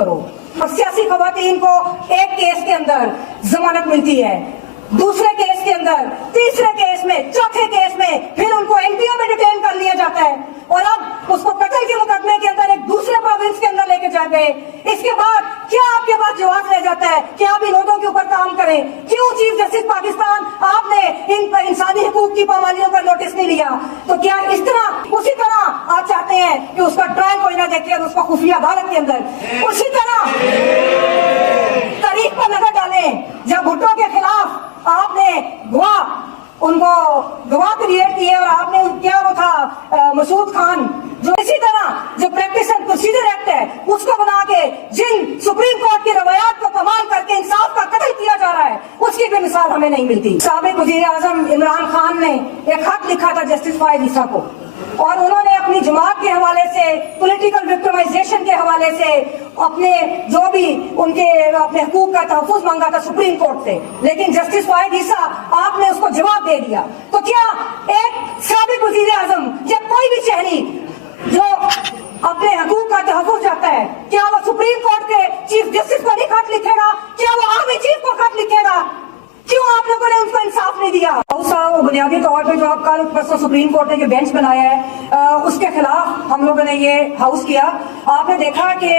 کرو. اور سیاسی خواتین کو ایک کیس کے اندر ضمانت ملتی ہے, دوسرے کیس کے اندر, تیسرے کیس میں, چوتھے کیس میں پھر ان کو این پی او میں ڈیٹین کر لیا جاتا ہے, اور اب اس کو قتل کے مقدمے کے اندر ایک دوسرے پروونس کے اندر لے کے جاتے ہیں. اس کے بعد کیا آپ کے پاس جواز رہ جاتا ہے کہ آپ ان عہدوں کے اوپر کام کریں؟ کیوں چیف جسٹس پاکستان آپ نے ان انسانی حقوق کی پامالیوں پر نوٹس نہیں لیا؟ تو کیا اس طرح اسی طرح آپ چاہتے ہیں کہ اس کا ٹرائل کوئی نہ دیکھے اور اس کو خفیہ عدالت کے اندر اسی طرح تاریخ پر نظر ڈالیں جب بھٹو کے خلاف آپ نے ان کو گواہ کریٹ کیے اور آپ نے کیا وہ تھا مسعود خان, جو اسی طرح جو پریکٹس اینڈ پروسیجر ایکٹ ہے اس کو بنا کے جن سپریم کورٹ کی روایات کو کمال کر کے انصاف کا قتل کیا جا رہا ہے, اس کی بھی مثال ہمیں نہیں ملتی. سابق وزیر اعظم عمران خان نے ایک خط لکھا تھا جسٹس فائز عیسیٰ کو, اور انہوں نے اپنی جماعت کے حوالے سے, پولیٹیکل وکٹمائزیشن کے حوالے سے اپنے جو بھی ان کے اپنے حقوق کا تحفظ مانگا تھا سپریم کورٹ سے, لیکن جسٹس فائز عیسیٰ آپ نے اس کو جواب دے دیا. تو کیا ایک سابق وزیر اعظم یا کوئی بھی شہری جو اپنے حقوق کا تحفظ چاہتا ہے, کیا وہ سپریم کورٹ کے چیف جسٹس کو نہیں خط لکھے گا؟ کیا وہ آرمی چیف کو خط لکھے گا؟ کیوں آپ لوگوں نے ان کو انصاف نہیں دیا؟ وہ بنیادی طور پہ جو آپ کل پرسوں سپریم کورٹ نے جو بینچ بنایا ہے اس کے خلاف ہم لوگوں نے یہ ہاؤس کیا. آپ نے دیکھا کہ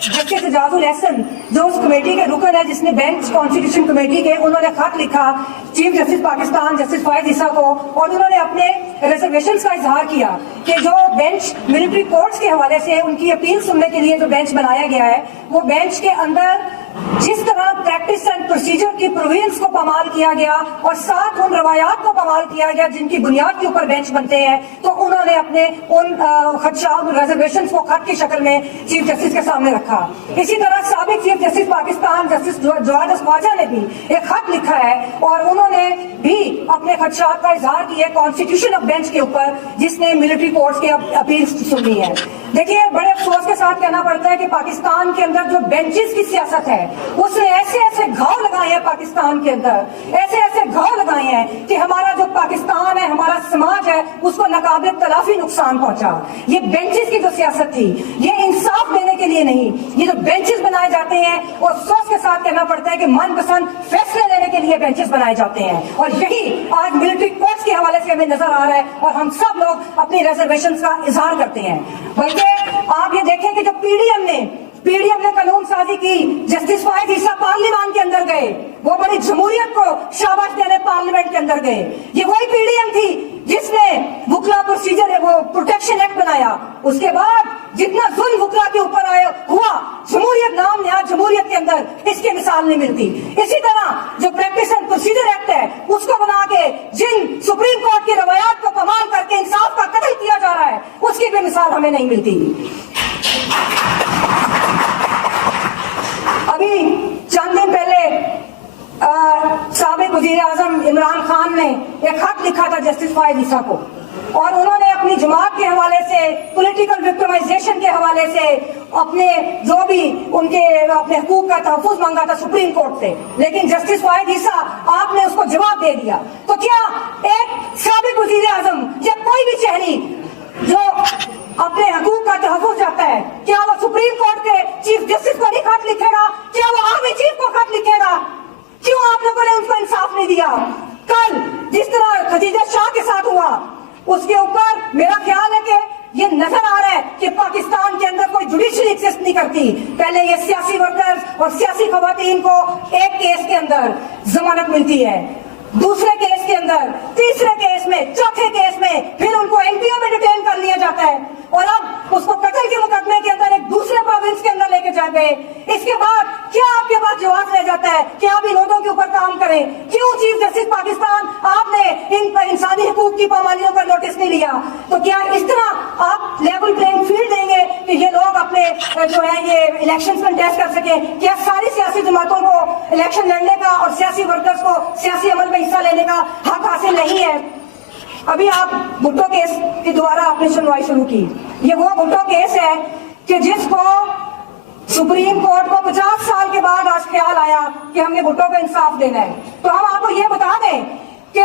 جسٹس اعجاز الاحسن جو اس کمیٹی کے رکن ہے جس نے بینچ کانسٹیٹیوشن کمیٹی کے, انہوں نے خط لکھا چیف جسٹس پاکستان جسٹس فائز عیسیٰ کو, اور انہوں نے اپنے ریزرویشنز کا اظہار کیا کہ جو بینچ ملٹری کورٹس کے حوالے سے ان کی اپیل سننے کے لیے جو بینچ بنایا گیا ہے, وہ بینچ کے اندر جس طرح پریکٹس اینڈ پروسیجر کی پرووینس کو پامال کیا گیا اور ساتھ ان روایات کو پامال کیا گیا جن کی بنیاد کے اوپر بینچ بنتے ہیں, تو انہوں نے اپنے ان خدشات ریزرویشنز کو خط کی شکل میں چیف جسٹس کے سامنے رکھا. اسی طرح سابق چیف جسٹس پاکستان جسٹس جواز خواجہ نے بھی ایک خط لکھا ہے, اور انہوں نے بھی اپنے خدشات کا اظہار کیا کانسٹیٹیوشن آف بینچ کے اوپر جس نے ملٹری کورٹس کے اپیل سنی ہے. دیکھیے بڑے افسوس کے ساتھ کہنا پڑتا ہے کہ پاکستان کے اندر جو بینچز کی سیاست ہے اس نے ایسے ایسے گھاؤ لگائے ہیں پاکستان کے اندر, ایسے ایسے گھاؤ لگائے ہیں کہ ہمارا جو پاکستان ہے, ہمارا سماج ہے, اس کو ناقابل تلافی نقصان پہنچا. یہ بینچز کی جو سیاست تھی یہ انصاف دینے کے لیے نہیں, یہ جو بینچز بنائے جاتے ہیں اور افسوس کے ساتھ کہنا پڑتا ہے کہ من پسند فیصلے لینے کے لیے بینچز بنائے جاتے ہیں, اور یہی آج ملٹری کورٹس کے حوالے سے ہمیں نظر آ رہا ہے, اور ہم سب لوگ اپنی ریزرویشنز کا اظہار کرتے ہیں. بلکہ آپ یہ دیکھیں کہ جو پی ڈی ایم نے قانون سازی کی, جسٹس فائز عیسیٰ پارلیمان کے اندر گئے, وہ بڑی جمہوریت کو شاباش دینے پارلیمنٹ کے اندر گئے. یہ وہی پی ڈی ایم تھی جس نے وکلا پروسیجر وہ پروٹیکشن ایکٹ بنایا. اس کے بعد جتنا ظلم وکلا کے اوپر ہوا, جمہوریت نام نہاد جمہوریت کے اندر اس کی مثال نہیں ملتی. اسی طرح جو پریکٹس اینڈ پروسیجر ایکٹ ہے اس کو بنا کے جن سپریم کورٹ کی روایات کو کمال کر کے انصاف کا قتل کیا جا رہا ہے, اس کی بھی مثال ہمیں نہیں ملتی. ابھی چند دن پہلے سابق وزیر اعظم عمران خان نے ایک خط لکھا تھا جسٹس فائز عیسیٰ کو, اور انہوں نے اپنی جماعت کے حوالے سے, پولیٹیکل وکٹمائزیشن کے حوالے سے اپنے جو بھی ان کے اپنے حقوق کا تحفظ مانگا تھا سپریم کورٹ سے, لیکن جسٹس فائز عیسیٰ آپ نے اس کو جواب دے دیا. تو کیا ایک سابق وزیر اعظم یا کوئی بھی شہری جو اپنے حقوق کا تحفظ چاہتا ہے, کیا وہ سپریم کورٹ کے چیف جسٹس کو نہیں خط لکھے گا؟ کیا وہ آرمی چیف کو خط لکھے گا؟ کیوں آپ لوگوں نے ان کو انصاف نہیں دیا؟ کل جس طرح خدیجہ شاہ کے ساتھ ہوا, اس کے اوپر میرا خیال ہے کہ یہ نظر آ رہا ہے کہ پاکستان کے اندر کوئی جوڈیشری ایگزسٹ نہیں کرتی. پہلے یہ سیاسی ورکرز اور سیاسی خواتین کو ایک کیس کے اندر ضمانت ملتی ہے, دوسرے کیس کے اندر, تیسرے کیس میں, چوتھے کیس میں پھر ان کو این پی او میں ڈیٹین کر لیا جاتا ہے, اور اب اس کو قتل کے مقدمے کے اندر ایک دوسرے پروونس کے اندر لے کے جاتے ہیں. اس کے بعد کیا آپ کے پاس جواز رہ جاتا ہے کہ آپ ان عہدوں کے اوپر کام کریں؟ کیوں چیف جسٹس پاکستان آپ نے ان انسانی حقوق کی پامالیوں پر نوٹس نہیں لیا؟ تو کیا اس طرح آپ لیول پلینگ فیلڈ دیں گے کہ یہ لوگ اپنے جو ہے یہ الیکشن کنٹیسٹ کر سکیں؟ کیا ساری سیاسی جماعتوں کو الیکشن لڑنے کا اور سیاسی ورکرز کو سیاسی عمل میں حصہ لینے کا حق حاصل نہیں ہے؟ ابھی آپ بھٹو کیس کی دوبارہ آپ نے سنوائی شروع کی. یہ وہ بھٹو کیس ہے کہ جس کو سپریم کورٹ کو 50 سال کے بعد آج خیال آیا کہ ہم نے بھٹو کو انصاف دینا ہے. تو ہم آپ کو یہ بتا دیں کہ